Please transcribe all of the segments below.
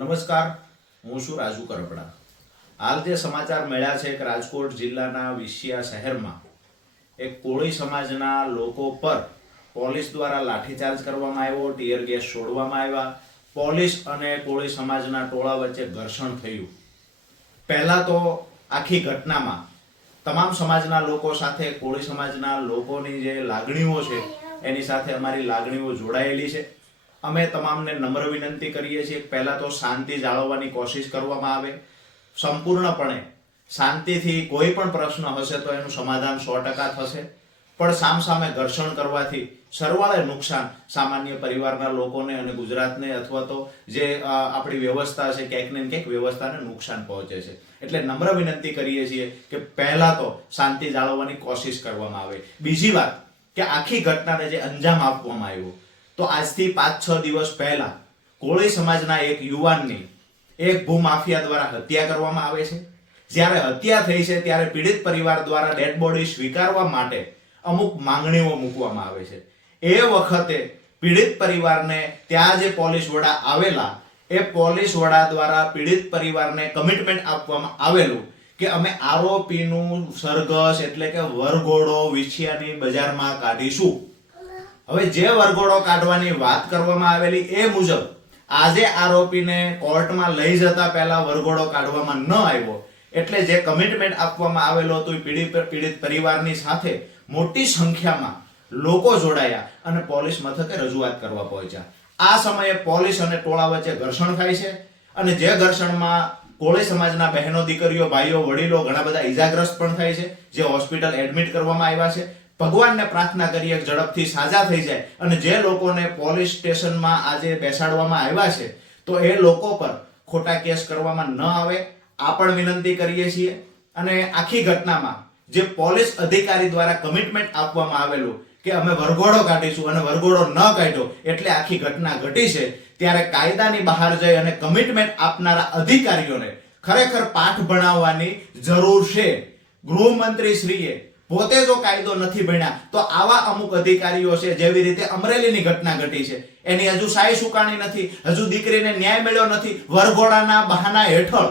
નમસ્કાર, હું છું રાજુ કરપડા. હાલ જે સમાચાર મળ્યા છે કે રાજકોટ જિલ્લાના વિસિયા શહેરમાં એક કોળી સમાજના લોકો પર પોલીસ દ્વારા લાઠીચાર્જ કરવામાં આવ્યો, ટીયર ગેસ છોડવામાં આવ્યા. પોલીસ અને કોળી સમાજના ટોળા વચ્ચે ઘર્ષણ થયું. પહેલા તો આખી ઘટનામાં તમામ સમાજના લોકો સાથે કોળી સમાજના લોકોની જે લાગણીઓ છે એની સાથે અમારી લાગણીઓ જોડાયેલી છે. અમે તમામને નમ્ર વિનંતી કરીએ છીએ, પહેલા તો શાંતિ જાળવવાની કોશિશ કરવામાં આવે. સંપૂર્ણપણે શાંતિથી કોઈ પણ પ્રશ્ન હશે તો એનું સમાધાન 100% થશે. પણ સામસામે ઘર્ષણ કરવાથી સરવાળે નુકસાન સામાન્ય પરિવારના લોકોને અને ગુજરાતને અથવા તો જે આપણી વ્યવસ્થા છે ક્યાંક ને ક્યાંક વ્યવસ્થાને નુકસાન પહોંચે છે. એટલે નમ્ર વિનંતી કરીએ છીએ કે પહેલા તો શાંતિ જાળવવાની કોશિશ કરવામાં આવે. બીજી વાત કે આખી ઘટનાને જે અંજામ આપવામાં આવ્યો, તો આજથી 5-6 દિવસ પહેલા કોળી સમાજના એક યુવાનની એક ભૂમાફિયા દ્વારા હત્યા કરવામાં આવે છે. જ્યારે હત્યા થઈ છે ત્યારે પીડિત પરિવાર દ્વારા ડેડ બોડી સ્વીકારવા માટે અમુક માંગણીઓ મૂકવામાં આવે છે. એ વખતે પીડિત પરિવારને ત્યાં જે પોલીસ વડા આવેલા, એ પોલીસ વડા દ્વારા પીડિત પરિવારને કમિટમેન્ટ આપવામાં આવેલું કે અમે આરોપીનું સરઘસ એટલે કે વરઘોડો વિછિયાની બજારમાં કાઢીશું. હવે જે વરઘોડો કાઢવાની વાત કરવામાં આવેલી એ મુજબ આજે આરોપીને કોર્ટમાં લઈ જતા પહેલા વરઘોડો કાઢવામાં ન આવ્યો. એટલે જે કમિટમેન્ટ આપવામાં આવેલો હતું પીડિત પરિવારની સાથે મોટી સંખ્યામાં લોકો જોડાયા અને પોલીસ મથકે રજૂઆત કરવા પહોંચ્યા. આ સમયે પોલીસ અને ટોળા વચ્ચે ઘર્ષણ થાય છે અને જે ઘર્ષણમાં કોળી સમાજના બહેનો, દીકરીઓ, ભાઈઓ, વડીલો ઘણા બધા ઈજાગ્રસ્ત પણ થાય છે, જે હોસ્પિટલ એડમિટ કરવામાં આવ્યા છે. ભગવાનને પ્રાર્થના કરીએ ઝડપથી સાજા થઈ જાય અને જે લોકોને પોલીસ સ્ટેશનમાં આજે બેસાડવામાં આવ્યા છે તો એ લોકો પર ખોટા કેસ કરવામાં ન આવે આ પણ વિનંતી કરીએ છીએ. અને આખી ઘટનામાં જે પોલીસ અધિકારી દ્વારા કમિટમેન્ટ આપવામાં આવેલું કે અમે વરઘોડો કાઢીશું અને વરઘોડો ન કાઢ્યો એટલે આખી ઘટના ઘટી છે, ત્યારે કાયદાની બહાર જઈ અને કમિટમેન્ટ આપનારા અધિકારીઓને ખરેખર પાઠ ભણાવવાની જરૂર છે. ગૃહમંત્રી શ્રીએ પોતે જો કાયદો નથી ભણ્યા તો આવા અમુક અધિકારીઓ છે, જેવી રીતે અમરેલીની ઘટના ઘટી છે એની હજુ સાય સુકાણી નથી, હજુ દીકરીને ન્યાય મળ્યો નથી, વરઘોડાના બહાના હેઠળ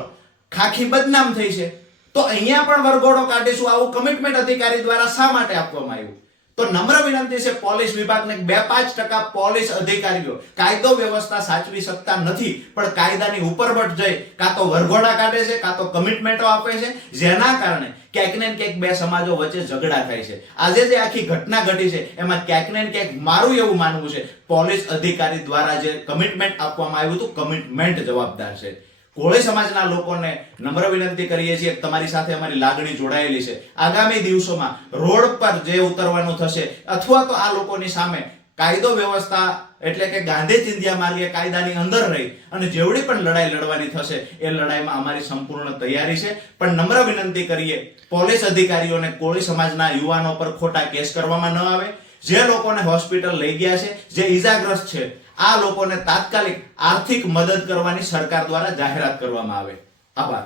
ખાખી બદનામ થઈ છે. તો અહીંયા પણ વરઘોડો કાઢીશું આવું કમિટમેન્ટ અધિકારી દ્વારા શા માટે આપવામાં આવ્યું? તો નમ્ર વિનંતી છે પોલીસ વિભાગને, 2-5% પોલીસ અધિકારીઓ કાયદો વ્યવસ્થા સાચવી શકતા નથી પણ કાયદાની ઉપરવટ જઈ કાં તો વરઘોડા કાઢે છે કાં તો કમિટમેન્ટો આપે છે, જેના કારણે ક્યાંક ને ક્યાંક બે સમાજો વચ્ચે ઝઘડા થાય છે. આજે જે આખી ઘટના ઘટી છે એમાં ક્યાંક ને ક્યાંક મારું એવું માનવું છે પોલીસ અધિકારી દ્વારા જે કમિટમેન્ટ આપવામાં આવ્યું હતું, કમિટમેન્ટ જવાબદાર છે. કોળી સમાજના લોકોને નમ્ર વિનંતી કરીએ છીએ, તમારી સાથે અમારી લાગણી જોડાયેલી છે. આગામી દિવસોમાં રોડ પર જે ઉતરવાનું થશે અથવા તો આ લોકોની સામે કાયદો વ્યવસ્થા એટલે કે ગાંધી ચિંધ્યા માર્ગે કાયદાની અંદર રહી અને જેવડી પણ લડાઈ લડવાની થશે એ લડાઈમાં અમારી સંપૂર્ણ તૈયારી છે. પણ નમ્ર વિનંતી કરીએ પોલીસ અધિકારીઓને કોળી સમાજના યુવાનો પર ખોટા કેસ કરવામાં ન આવે. જે લોકોને હોસ્પિટલ લઈ ગયા છે, જે ઈજાગ્રસ્ત છે, આ લોકોને તાત્કાલિક આર્થિક મદદ કરવાની સરકાર દ્વારા જાહેરાત કરવામાં આવે. આભાર.